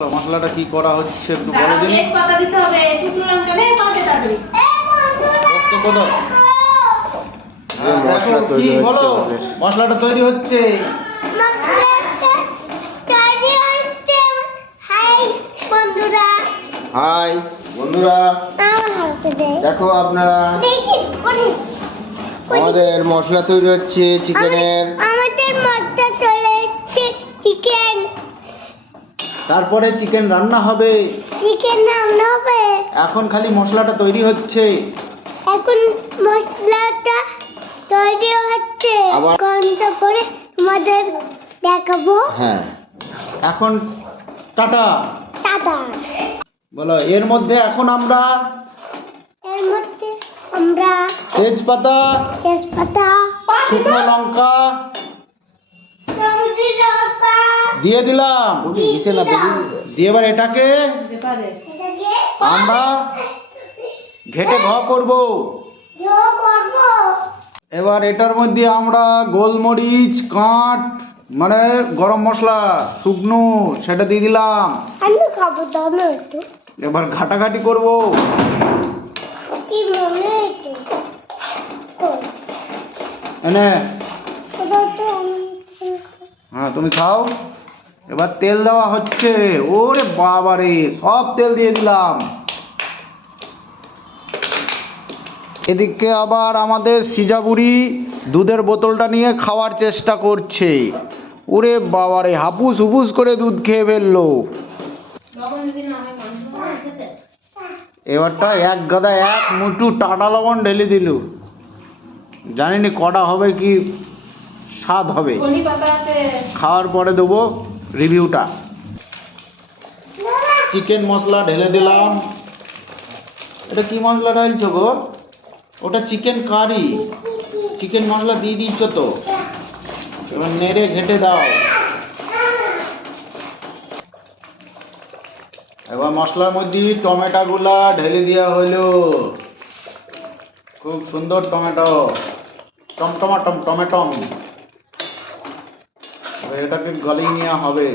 মশলাটা কি করা হচ্ছে একটু বলে দিন। তেজপাতা দিতে হবে, শুকনো লঙ্কা নেই পাতে তাড়াতাড়ি। মশলা তৈরি হচ্ছে, মশলাটা তৈরি হচ্ছে। হাই বন্ধুরা, দেখো আপনারা আমাদের মশলা তৈরি হচ্ছে চিকেনের। আমাদের মশলা তৈরি হচ্ছে চিকেন। তারপরে চিকেন রান্না হবে। চিকেন রান্না হবে। এখন খালি মশলাটা তৈরি হচ্ছে। এখন মশলাটা তৈরি হচ্ছে। আবার ঘন্টা পরে তোমাদের দেখাবো। হ্যাঁ, এখন টাটা টাটা। বলো। এর মধ্যে এখন আমরা এর মধ্যে আমরা তেজপাতা, শুকনো লঙ্কা সবজি লঙ্কা দিয়ে দিলাম। দিয়ে এবার এটাকে এটাকে আমরা ঘেটে করব। করব। এবার এটার মধ্যে আমরা গোলমরিচ কাঠ মানে গরম মশলা শুকনো সেটা দিয়ে দিলাম। আমি খাবো দাও না একটু। এবার ঘাটাঘাটি করব। কি মনে একটু এনে ওটা তো হ্যাঁ তুমি খাও। এবার তেল দেওয়া হচ্ছে। ওরে বাবারে, সব তেল দিয়ে দিলাম। এদিকে আবার আমাদের সিজাবুড়ি দুধের বোতলটা নিয়ে খাওয়ার চেষ্টা করছে। ওরে বাবারে, হাপুস হুপুস করে দুধ খেয়ে ফেললো। এবারটা এক গাদা এক মুঠু টাটা লবণ ঢেলে দিল। জানিনি কটা হবে কি স্বাদ হবে। খাওয়ার পরে দেবো রিভিউটা। চিকেন মশলা ঢেলে দিলাম। এটা কি মশলা ঢালছো গো? ওটা চিকেন কারি। চিকেন মশলা দিয়ে দিচ্ছ তো। এবার নেড়ে ঘেটে দাও। এবার মশলার মধ্যে টমেটোগুলা ঢেলে দেওয়া হইলো। খুব সুন্দর টমেটো, টমটমাটম টমেটম। এটাকে গলিয়ে নেওয়া হবে।